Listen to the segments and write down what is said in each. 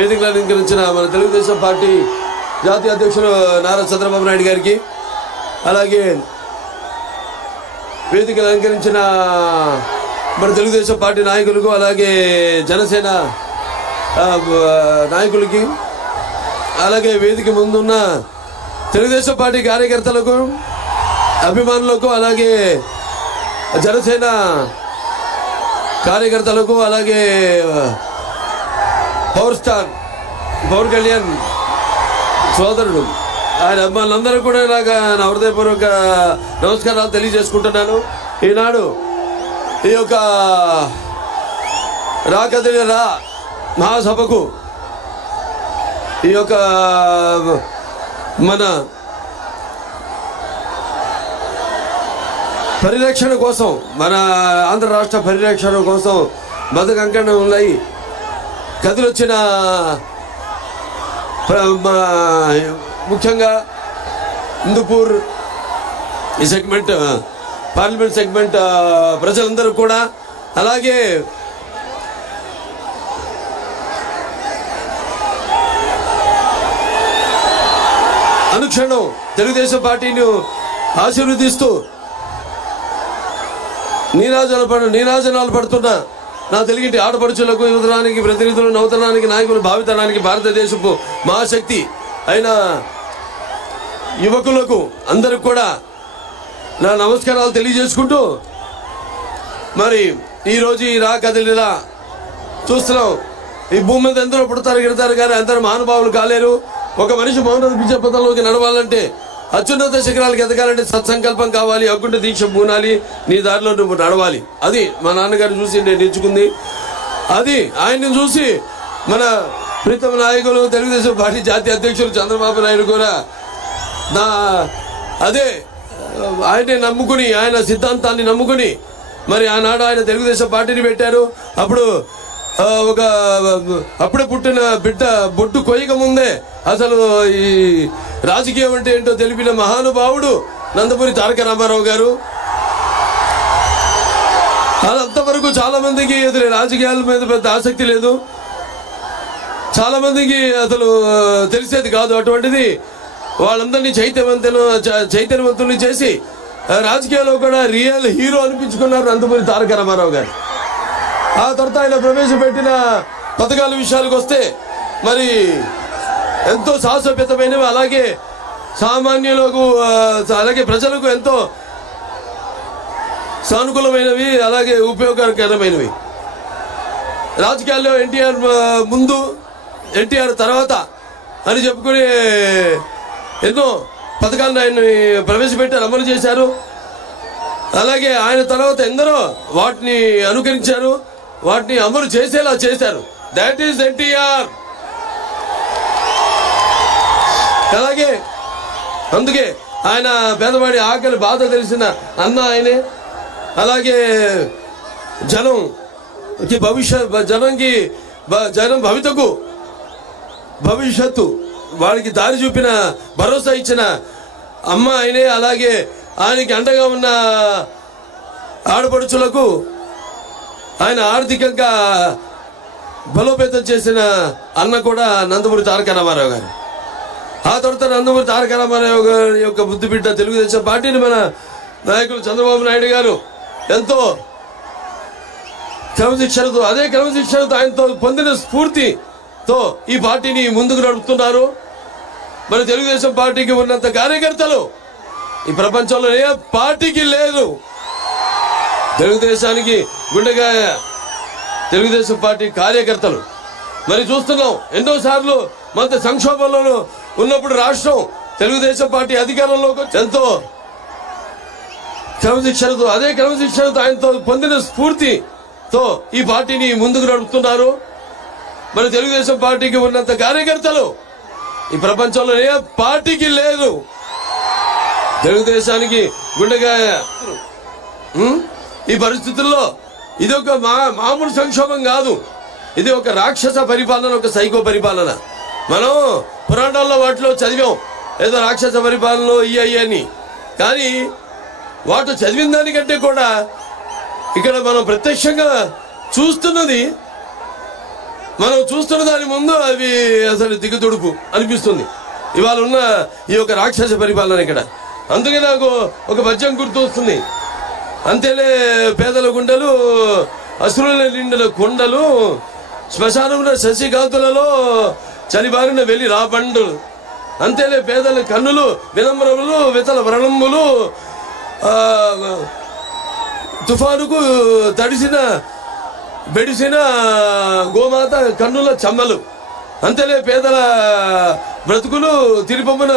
వేదికలు అలంకరించిన మన తెలుగుదేశం పార్టీ జాతీయ అధ్యక్షులు నారా చంద్రబాబు నాయుడు గారికి, అలాగే వేదికలు అలంకరించిన మన తెలుగుదేశం పార్టీ నాయకులకు, అలాగే జనసేన నాయకులకి, అలాగే వేదిక ముందున్న తెలుగుదేశం పార్టీ కార్యకర్తలకు, అభిమానులకు, అలాగే జనసేన కార్యకర్తలకు, అలాగే పవర్ స్టార్ పవన్ కళ్యాణ్ సోదరుడు ఆయన అభిమానులందరూ కూడా నాకు నా హృదయపూర్వక నమస్కారాలు తెలియజేసుకుంటున్నాను. ఈనాడు ఈ యొక్క రా మహాసభకు ఈ యొక్క మన పరిరక్షణ కోసం, మన ఆంధ్ర రాష్ట్ర పరిరక్షణ కోసం బతుకంకణం ఉన్నాయి కదిలొచ్చిన ముఖ్యంగా హిందూపూర్ ఈ సెగ్మెంట్ పార్లమెంట్ సెగ్మెంట్ ప్రజలందరూ కూడా, అలాగే అనుక్షణం తెలుగుదేశం పార్టీని ఆశీర్వదిస్తూ నీరాజనాలు పడుతున్న నా తెలుగింటి ఆడపడుచులకు, యువతరానికి ప్రతినిధులు, నవతరానికి నాయకులు, భావితరానికి భారతదేశపు మహాశక్తి అయిన యువకులకు అందరికి కూడా నా నమస్కారాలు తెలియజేసుకుంటూ, మరి ఈరోజు ఈ కదిలిలా చూస్తున్నాం. ఈ భూమి మీద ఎందరో పుడతారు గిడతారు కానీ అందరూ మహానుభావులు కాలేరు. ఒక మనిషి మౌనత విజయ పథంలోకి నడవాలంటే, అత్యున్నత శిఖరాలకు ఎదగాలంటే సత్సంకల్పం కావాలి, అకుంఠ దీక్ష పూనాలి, నీ దారిలో నువ్వు నడవాలి. అది మా నాన్నగారు చూసి నేను నేర్చుకుంది. అది ఆయన్ని చూసి మన ప్రీతమ నాయకులు తెలుగుదేశం పార్టీ జాతీయ అధ్యక్షులు చంద్రబాబు నాయుడు కూడా అదే ఆయనే నమ్ముకుని, ఆయన సిద్ధాంతాన్ని నమ్ముకుని మరి ఆనాడు ఆయన తెలుగుదేశం పార్టీని పెట్టారు. అప్పుడు అప్పుడే పుట్టిన బిడ్డ బొట్టు కొయ్యక ముందే అసలు ఈ రాజకీయం అంటే ఏంటో తెలిపిన మహానుభావుడు నందమూరి తారక రామారావు గారు. అంతవరకు చాలా మందికి అసలు రాజకీయాల మీద పెద్ద ఆసక్తి లేదు, చాలా మందికి అసలు తెలిసేది కాదు. అటువంటిది వాళ్ళందరినీ చైతన్యవంతుల్ని చేసి రాజకీయాల్లో కూడా రియల్ హీరో అనిపించుకున్నారు నందమూరి తారక రామారావు గారు. ఆ తర్వాత ఆయన ప్రవేశపెట్టిన పథకాల విషయాలకు వస్తే మరి ఎంతో సాహసోపేతమైనవి, అలాగే సామాన్యులకు అలాగే ప్రజలకు ఎంతో సానుకూలమైనవి, అలాగే ఉపయోగకరమైనవి. రాజకీయాల్లో ఎన్టీఆర్ ముందు, ఎన్టీఆర్ తర్వాత అని చెప్పుకుని ఎన్నో పథకాలను ఆయన ప్రవేశపెట్టారు, అమలు చేశారు. అలాగే ఆయన తర్వాత ఎందరో వాటిని అనుకరించారు, వాటిని అమలు చేసేలా చేశారు. That is NTR. అలాగే అందుకే ఆయన పేదవాడి ఆకలి బాధ తెలిసిన అన్న ఆయనే. అలాగే జనం భవిష్యత్తు వాడికి దారి చూపిన, భరోసా ఇచ్చిన అమ్మ ఆయనే. అలాగే ఆయనకి అండగా ఉన్న ఆడపడుచులకు ఆయన ఆర్థికంగా బలోపేతం చేసిన అన్న కూడా నందమూరి తారక రామారావు గారు. ఆ తర్వాత నందమూరి తారక రామారావు గారి యొక్క బుద్ధి బిడ్డ తెలుగుదేశం పార్టీని మన నాయకులు చంద్రబాబు నాయుడు గారు ఎంతో క్రమశిక్షణతో, అదే క్రమశిక్షణతో ఆయనతో పొందిన స్ఫూర్తితో ఈ పార్టీని ముందుకు నడుపుతున్నారు. మన తెలుగుదేశం పార్టీకి ఉన్నంత కార్యకర్తలు ఈ ప్రపంచంలో ఏ పార్టీకి లేదు. తెలుగుదేశానికి గుండెకాయ తెలుగుదేశం పార్టీ కార్యకర్తలు. మరి చూస్తున్నాం ఎన్నోసార్లు మన సంక్షోభంలో ఉన్నప్పుడు రాష్ట్రం తెలుగుదేశం పార్టీ అధికారంలోకి ఎంతో క్రమశిక్షణతో, అదే క్రమశిక్షణతో ఆయనతో పొందిన స్ఫూర్తితో ఈ పార్టీని ముందుకు నడుపుతున్నారు. మన తెలుగుదేశం పార్టీకి ఉన్నంత కార్యకర్తలు ఈ ప్రపంచంలో ఏ పార్టీకి లేదు. తెలుగుదేశానికి గుండెకాయ. ఈ పరిస్థితుల్లో ఇది ఒక మామూలు సంక్షోభం కాదు, ఇది ఒక రాక్షస పరిపాలన, ఒక సైకో పరిపాలన. మనం పురాణాల్లో వాటిలో చదివాం ఏదో రాక్షస పరిపాలనలో అని, కానీ వాటి చదివిన దానికంటే కూడా ఇక్కడ మనం ప్రత్యక్షంగా చూస్తున్నది మనం చూస్తున్న దాని ముందు అవి అసలు దిగుతుడుపు అనిపిస్తుంది ఇవాళ ఉన్న ఈ యొక్క రాక్షస పరిపాలన ఇక్కడ. అందుకే నాకు ఒక పద్యం గుర్తు వస్తుంది. అంతేలే పేదల గుండెలు అసురుల నిండిన కొండలు, శ్మశానమున శశికాంతులలో చలిబారిన వెలి రాబండులు. అంతేలే పేదల కన్నులు వినమ్రములు వితల వ్రణములు, తుఫానుకు తడిసిన బెడిసిన గోమాత కన్నుల చెమ్మలు. అంతేలే పేదల బ్రతుకులు తిరిపొమ్మన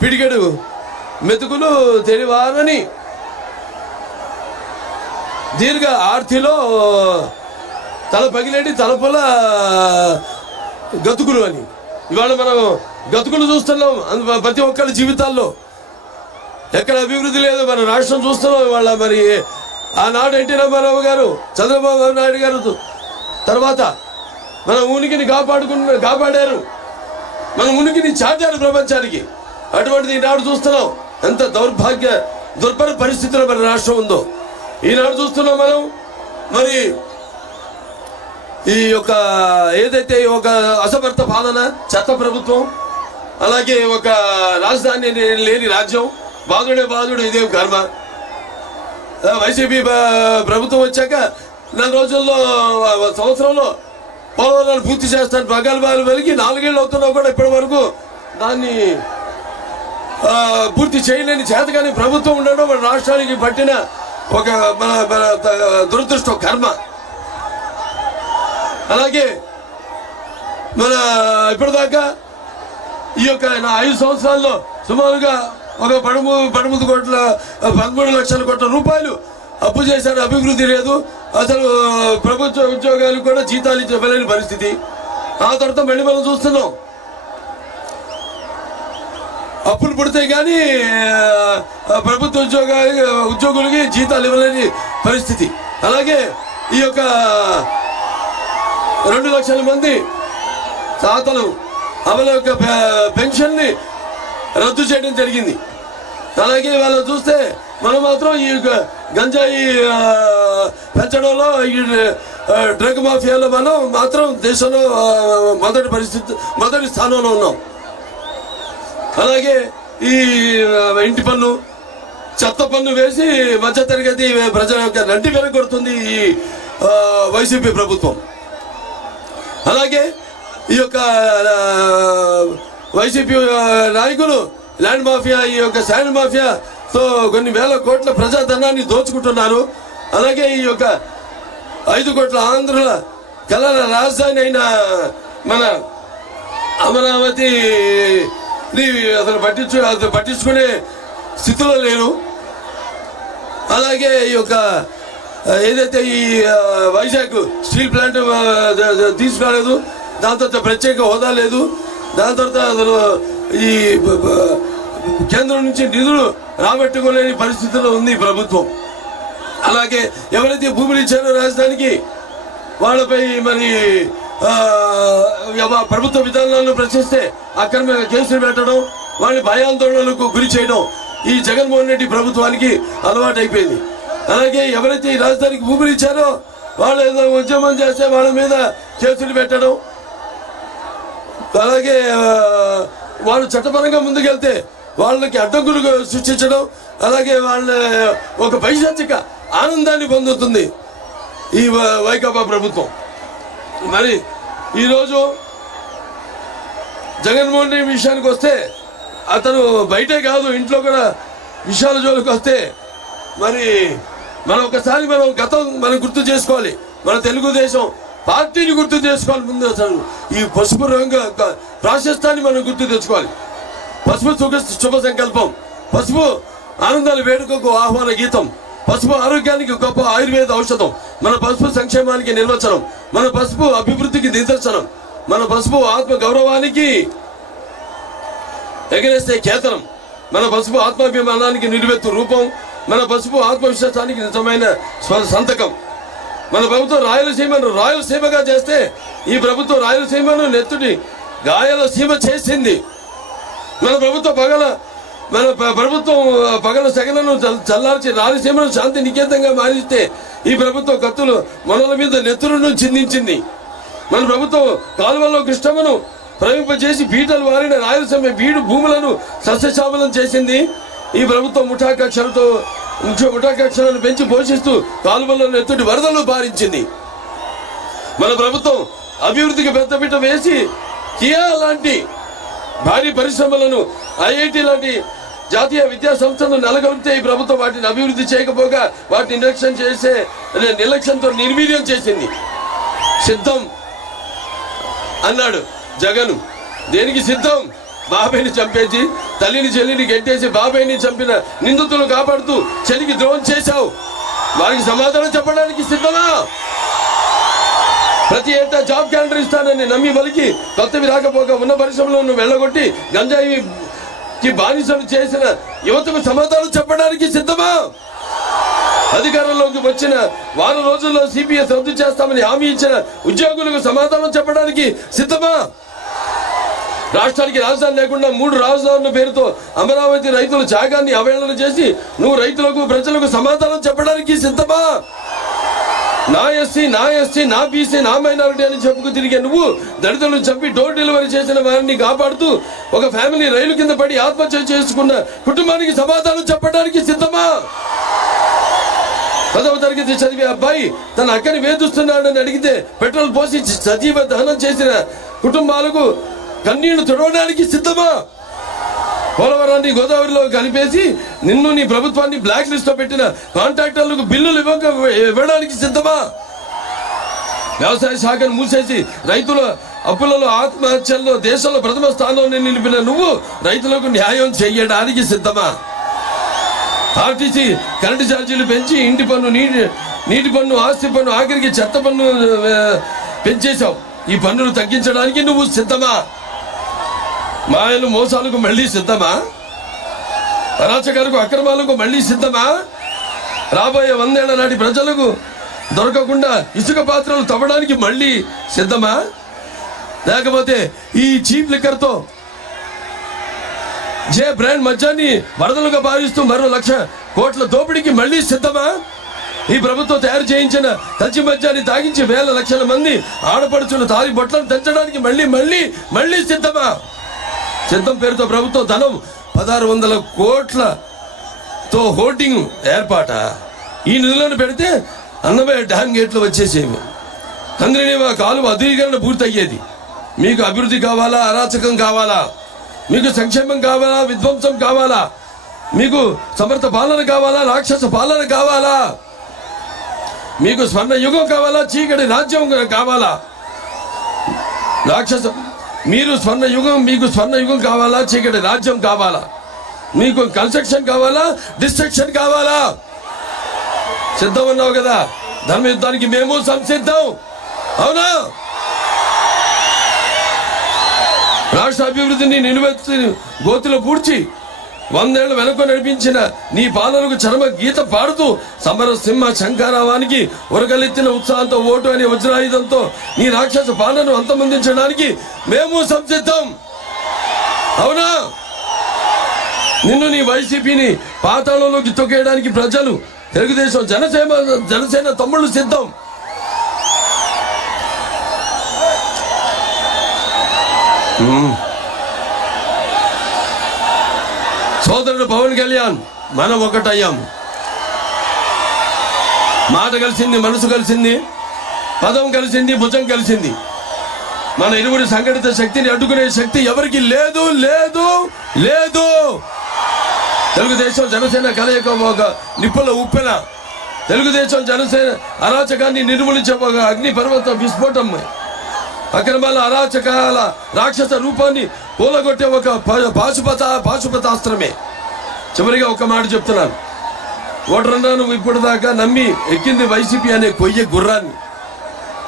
పిడికెడు మెతుకులు తెలివారని, దీర్ఘ ఆర్తిలో తల పగిలేటి తలపుల గతుకులు అని. ఇవాళ మనం గతుకులు చూస్తున్నాం ప్రతి ఒక్కరి జీవితాల్లో. ఎక్కడ అభివృద్ధి లేదు. మన రాష్ట్రం చూస్తున్నాం ఇవాళ. మరి ఆనాడు ఎన్టీ రామారావు గారు, చంద్రబాబు నాయుడు గారు తర్వాత మన ఉనికిని కాపాడారు, మన ఉనికిని చాటారు ప్రపంచానికి. అటువంటిది ఈనాడు చూస్తున్నాం ఎంత దుర్భర పరిస్థితిలో మన రాష్ట్రం ఉందో. ఈనాడు చూస్తున్నాం మనం. మరి ఈ యొక్క ఏదైతే ఒక అసమర్థ పాలన, చెత్త ప్రభుత్వం, అలాగే ఒక రాజధాని లేని రాజ్యం, బాధుడు ఇదేం కర్మ. వైసీపీ ప్రభుత్వం వచ్చాక 4 రోజుల్లో సంవత్సరంలో పోలవరాలు పూర్తి చేస్తాను ప్రగల్భాలు వెలిగి 4 ఏళ్ళు అవుతున్నా కూడా ఇప్పటి వరకు దాన్ని పూర్తి చేయలేని చేతగాని ప్రభుత్వం ఉండడం మన రాష్ట్రానికి పట్టిన ఒక మన దురదృష్టం, కర్మ. అలాగే మన ఇప్పటిదాకా ఈ యొక్క 5 సంవత్సరాల్లో సుమారుగా ఒక 13 లక్షల కోట్ల రూపాయలు అప్పు చేశారు. అభివృద్ధి లేదు. అసలు ప్రభుత్వ ఉద్యోగాలు కూడా జీతాలు ఇవ్వలేని పరిస్థితి. ఆ తర్వాత మళ్ళీ మనం చూస్తున్నాం అప్పులు పుడితే కానీ ప్రభుత్వ ఉద్యోగులకి జీతాలు ఇవ్వలేని పరిస్థితి. అలాగే ఈ యొక్క 2 లక్షల మంది తాతలు అమలు యొక్క పెన్షన్ని రద్దు చేయడం జరిగింది. అలాగే వాళ్ళు చూస్తే మనం మాత్రం ఈ గంజాయి పెంచడంలో, ఈ డ్రగ్ మాఫియాలో మనం మాత్రం దేశంలో మొదటి స్థానంలో ఉన్నాం. అలాగే ఈ ఇంటి పన్ను, చెత్త పన్ను వేసి మధ్యతరగతి ప్రజల యొక్క నంటి వెనకొడుతుంది ఈ వైసీపీ ప్రభుత్వం. అలాగే ఈ యొక్క వైసీపీ నాయకులు ల్యాండ్ మాఫియా, ఈ యొక్క శాండ్ మాఫియాతో కొన్ని వేల కోట్ల ప్రజాధనాన్ని దోచుకుంటున్నారు. అలాగే ఈ యొక్క 5 కోట్ల ఆంధ్రుల కళల రాజధాని అయిన మన అమరావతి అసలు పట్టించుకునే స్థితిలో లేరు. అలాగే ఈ యొక్క ఏదైతే ఈ వైజాగ్ స్టీల్ ప్లాంట్ తీసుకురాలేదు, దాని తర్వాత ప్రత్యేక హోదా లేదు, దాని తర్వాత అసలు ఈ కేంద్రం నుంచి నిధులు రాబట్టుకోలేని పరిస్థితిలో ఉంది ప్రభుత్వం. అలాగే ఎవరైతే భూములు ఇచ్చారో రాజధానికి వాళ్ళపై మరి ప్రభుత్వ విధానాలను ప్రశ్నిస్తే అక్రమంగా కేసులు పెట్టడం, వాళ్ళని భయాందోళనలకు గురి చేయడం ఈ జగన్మోహన్ రెడ్డి ప్రభుత్వానికి అలవాటు అయిపోయింది. అలాగే ఎవరైతే ఈ రాజధానికి భూములు ఇచ్చారో వాళ్ళు ఏదో ఉద్యమం చేస్తే వాళ్ళ మీద కేసులు పెట్టడం, అలాగే వాళ్ళు చట్టపరంగా ముందుకెళ్తే వాళ్ళకి అడ్డంకులు సృష్టించడం, అలాగే వాళ్ళ ఒక పైశాచిక ఆనందాన్ని పొందుతుంది ఈ వైకాపా ప్రభుత్వం. మరి ఈరోజు జగన్మోహన్ రెడ్డి విషయానికి వస్తే అతను బయటే కాదు ఇంట్లో కూడా విషయాల జోలికి వస్తే మరి మనం ఒకసారి గతం మనం గుర్తు చేసుకోవాలి. మన తెలుగుదేశం పార్టీని గుర్తు చేసుకోవాలి. ముందు అసలు ఈ పసుపు రంగు ప్రాశస్తాన్ని మనం గుర్తు తెచ్చుకోవాలి. పసుపు శుభ సంకల్పం, పసుపు ఆనందాల వేడుకకు ఆహ్వాన గీతం, పసుపు ఆరోగ్యానికి గొప్ప ఆయుర్వేద ఔషధం, మన పసుపు సంక్షేమానికి నిర్వచనం, మన పసుపు అభివృద్ధికి నిదర్శనం, మన పసుపు ఆత్మ గౌరవానికి ఎగరేస్తే కేతనం, మన పసుపు ఆత్మాభిమానానికి నిలువెత్తు రూపం, మన పసుపు ఆత్మవిశ్వాసానికి నిజమైన సంతకం. మన ప్రభుత్వం రాయలసీమను రాయలసీమగా చేస్తే ఈ ప్రభుత్వం రాయలసీమను నెత్తుడి గాయలసీమ చేసింది. మన ప్రభుత్వం పగల సెగలను చల్లార్చి రాయలసీమను శాంతి నికేతంగా మారిస్తే ఈ ప్రభుత్వం కత్తులు మనల మీద నెత్తులను చిందించింది. మన ప్రభుత్వం కాలువల్లో కృష్ణమ్మను ప్రవహింపజేసి బీటలు వారిన రాయలసీమ బీడు భూములను సస్యశ్యామలం చేసింది. ఈ ప్రభుత్వం ముఠాకక్షలను పెంచి పోషిస్తూ కాలువలను ఎత్తుటి వరదలు పారించింది. మన ప్రభుత్వం అభివృద్ధికి పెద్దపీట వేసి కియా లాంటి భారీ పరిశ్రమలను, ఐఐటి లాంటి జాతీయ విద్యా సంస్థలను నెలకొల్పితే ఈ ప్రభుత్వం వాటిని అభివృద్ధి చేయకపోగా వాటిని నిర్లక్ష్యంతో నిర్వీర్యం చేసింది. సిద్ధం అన్నాడు జగన్. దేనికి సిద్ధం? బాబాయిని చంపేసి తల్లిని చెల్లిని గెట్టేసి బాబాయిని చంపిన నిందితులు కాపాడుతూ చెల్లికి ద్రోహం చేశావు. వారికి సమాధానం చెప్పడానికి సిద్ధమా? ప్రతి ఏటా జాబ్ క్యాలెండర్ ఇస్తానని నమ్మి బలికి కొత్తవి రాకపోగా ఉన్న పరిశ్రమలను వెళ్ళగొట్టి గంజాయికి బానిసలు చేసిన యువతకు సమాధానం చెప్పడానికి సిద్ధమా? అధికారంలోకి వచ్చిన వారం రోజుల్లో సిపిఎస్ రద్దు చేస్తామని హామీ ఇచ్చిన ఉద్యోగులకు సమాధానం చెప్పడానికి సిద్ధమా? రాష్ట్రానికి రాజధాని లేకుండా 3 రాజధానుల పేరుతో అమరావతి రైతుల త్యాగాన్ని అవహేళన చేసి నువ్వు రైతులకు ప్రజలకు సమాధానం చెప్పడానికి సిద్ధమా? నా ఎస్సీ, నా ఎస్టీ, నా బీసీ, నా మైనారిటీ అని చెప్పుకు తిరిగే నువ్వు దళితులను చంపి డోర్ డెలివరీ చేసిన వారిని కాపాడుతూ ఒక ఫ్యామిలీ రైలు కింద పడి ఆత్మహత్య చేసుకున్న కుటుంబానికి సమాధానం చెప్పడానికి సిద్ధమా? 10వ తరగతి చదివే అబ్బాయి తన అక్కని వేధిస్తున్నాడని అడిగితే పెట్రోల్ పోసి సజీవ దహనం చేసిన కుటుంబాలకు కన్నీళ్లు తుడవడానికి సిద్ధమా? పోలవరాన్ని గోదావరిలో కలిపేసి నిన్ను నీ ప్రభుత్వాన్ని బ్లాక్ లిస్ట్ లో పెట్టిన కాంట్రాక్టర్లకు బిల్లులు ఇవ్వడానికి సిద్ధమా? వ్యవసాయ శాఖను మూసేసి రైతుల అప్పులలో ఆత్మహత్యల్లో దేశంలో ప్రథమ స్థానంలో నిలిపిన నువ్వు రైతులకు న్యాయం చేయడానికి సిద్ధమా? ఆర్టీసీ కరెంటు ఛార్జీలు పెంచి ఇంటి పన్ను, నీటి పన్ను, ఆస్తి పన్ను, ఆఖరికి చెత్త పన్ను పెంచేశావు. ఈ పన్నులు తగ్గించడానికి నువ్వు సిద్ధమా? మాయలు మోసాలకు మళ్ళీ సిద్ధమా? అరాచకాలకు అక్రమాలకు మళ్ళీ సిద్ధమా? రాబోయే 100 ఏళ్ల నాటి ప్రజలకు దొరకకుండా ఇసుక పాత్రలు తవ్వడానికి మళ్ళీ సిద్ధమా? లేకపోతే ఈ చీప్ లిక్కర్తో జే బ్రాండ్ మద్యాన్ని వరదలుగా భావిస్తూ మరో 1,00,000 కోట్ల దోపిడీకి మళ్ళీ సిద్ధమా? ఈ ప్రభుత్వం తయారు చేయించిన కంచి మద్యాన్ని తాగించి వేల లక్షల మంది ఆడపడుచున్న తాలి బొట్లను తెంచడానికి మళ్ళీ సిద్ధమా? సిద్ధం పేరుతో ప్రభుత్వం ధనం 1,600 కోట్లతో హోర్డింగ్ ఏర్పాట. ఈ నిధులను పెడితే అన్నమయ్య డ్యామ్ గేట్లు వచ్చేసేవి. హంద్రీనీవా కాలువ అధీకరణ పూర్తయ్యేది. మీకు అభివృద్ధి కావాలా? అరాచకం కావాలా? మీకు సంక్షేమం కావాలా? విధ్వంసం కావాలా? మీకు సమర్థ పాలన కావాలా? రాక్షస పాలన కావాలా? మీకు స్వర్ణ యుగం కావాలా? చీకటి రాజ్యం కావాలా? మీకు స్వర్ణ యుగం కావాలా? చీకటి రాజ్యం కావాలా? మీకు కన్స్ట్రక్షన్ కావాలా? డిస్ట్రక్షన్ కావాలా? సిద్ధం ఉన్నావు కదా? ధర్మ యుద్ధానికి మేము సంసిద్ధం. అవునా? రాష్ట్ర అభివృద్ధిని నిలువెత్తి గోతిలో పూడ్చి 100 ఏళ్ల వెనక నడిపించిన నీ పాలనకు చరమ గీత పాడుతూ సమరసింహ శంకరావానికి ఉరగలెత్తిన ఉత్సాహంతో ఓటు అనే వజ్రాయుధంతో నీ రాక్షస పాలనను అంతమొందించడానికి మేము సంసిద్ధం. అవునా? నిన్ను నీ వైసీపీని పాతాళంలోకి తొక్కేయడానికి ప్రజలు, తెలుగుదేశం, జనసేన తమ్ముళ్ళు సిద్ధం. సోదరుడు పవన్ కళ్యాణ్, మనం ఒకటయ్యాం. మాట కలిసింది, మనసు కలిసింది, పదం కలిసింది, భుజం కలిసింది. మన ఇరువురి సంఘటిత శక్తిని అడ్డుకునే శక్తి ఎవరికి లేదు. తెలుగుదేశం జనసేన కలయిక ఒక నిప్పుల ఉప్పెన. తెలుగుదేశం జనసేన అరాచకాన్ని నిర్మూలించే ఒక అగ్ని పర్వత విస్ఫోటం. అక్రమాల అరాచకాల రాక్షస రూపాన్ని కూలగొట్టే ఒక పాశుపతాస్త్రమే. చివరిగా ఒక మాట చెప్తున్నాను. ఓటరన్నా నువ్వు ఇప్పటిదాకా నమ్మి ఎక్కింది వైసీపీ అనే కొయ్య గుర్రాన్ని.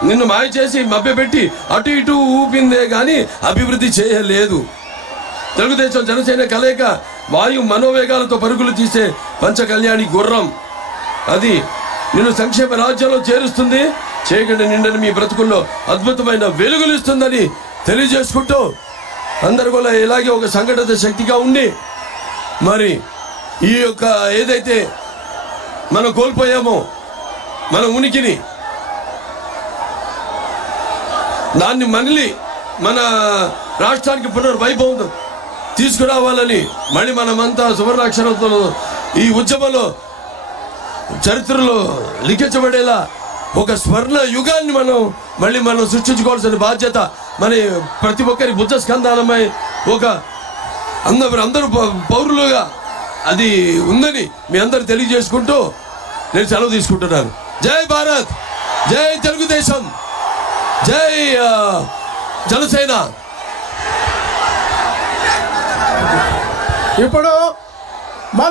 నిన్ను మాయ చేసి మభ్యపెట్టి అటు ఇటు ఊపిందే గాని అభివృద్ధి చేయలేదు. తెలుగుదేశం జనసేన కలయిక వాయు మనోవేగాలతో పరుగులు తీసే పంచకళ్యాణి గుర్రం. అది నిన్ను సంక్షేమ రాజ్యంలో చేరుస్తుంది. చీకటి నిండని మీ బ్రతుకుల్లో అద్భుతమైన వెలుగులు ఇస్తుందని తెలియజేసుకుంటూ అందరు కూడా ఇలాగే ఒక సంఘటిత శక్తిగా ఉండి మరి ఈ యొక్క ఏదైతే మనం కోల్పోయామో మన ఉనికిని దాన్ని మళ్ళీ మన రాష్ట్రానికి పునర్వైభవం తీసుకురావాలని మళ్ళీ మనమంతా సువర్ణాక్షరంతో ఈ ఉద్యమంలో చరిత్రలో లిఖించబడేలా ఒక స్వర్ణ యుగాన్ని మనం సృష్టించుకోవాల్సిన బాధ్యత మన ప్రతి ఒక్కరి బుద్ధ స్కంధాలమై ఒక అందరూ పౌరులుగా అది ఉందని మీ అందరు తెలియజేసుకుంటూ నేను సెలవు తీసుకుంటున్నాను. జై భారత్, జై తెలుగుదేశం, జై జనసేన. ఇప్పుడు మన